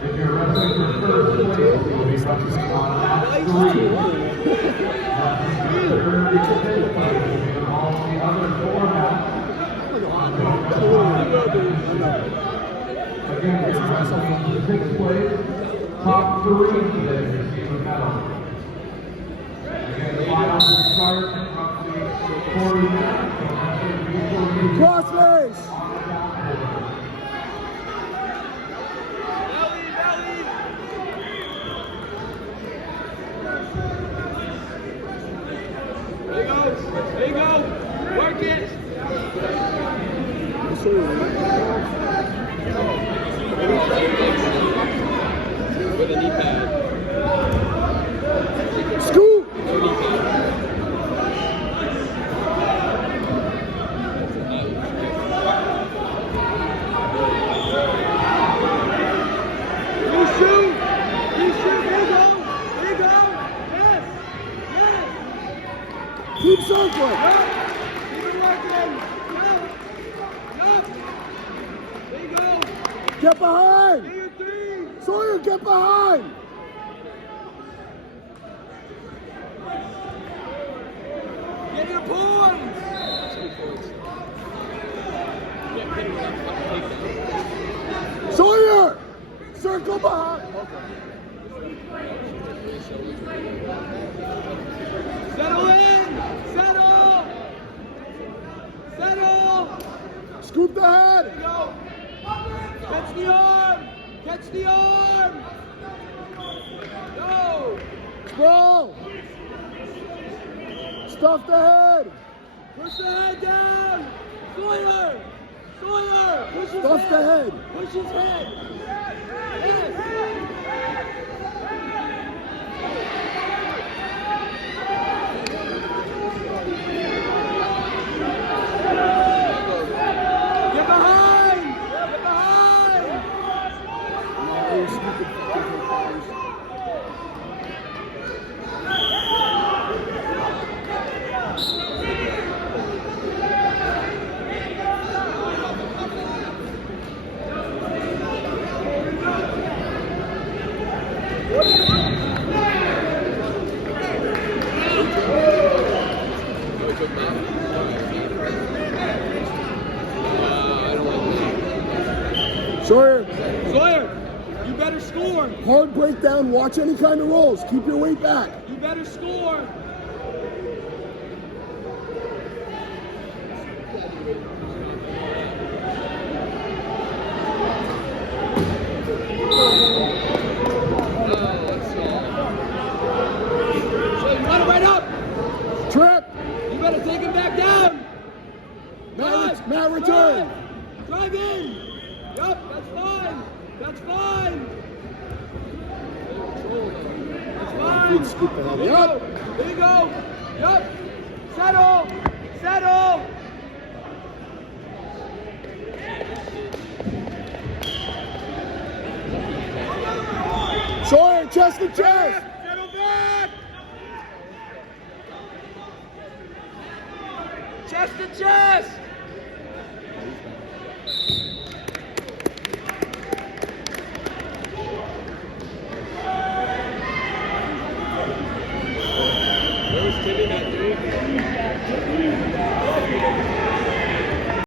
If you're wrestling for first place, you'll be wrestling on mat 3. All the other 4 mats. Again, if you're wrestling for 6th place, top 3 today receive a medal. Again, the final will start in roughly 40 minutes. Crossface! There you go. Work it. With a knee pad. Scoop! No knee pad. You shoot. There you go. Yes. Keep circling! Keep it working. There you go. Get behind! There you 3. Sawyer, get behind! Get your points. Sawyer! Circle behind! Settle in. Settle. Scoop the head! There you go. Catch the arm. Go. Sprawl! Stuff the head! Push the head down. Sawyer. Push his Stuff the head! Push his head. Yes. Get behind. Sawyer, You better score. hard breakdown, watch any kind of rolls. Keep your weight back. You better score. So you run it right up. Trip! You better take him back down. Matt, return! Drive in. Yup, that's fine. That's fine. Scoop the head. There you Yup! go. There you go. Yup. Settle. Sawyer, chest to chest! Settle back. Chest to chest. Timmy, that 3.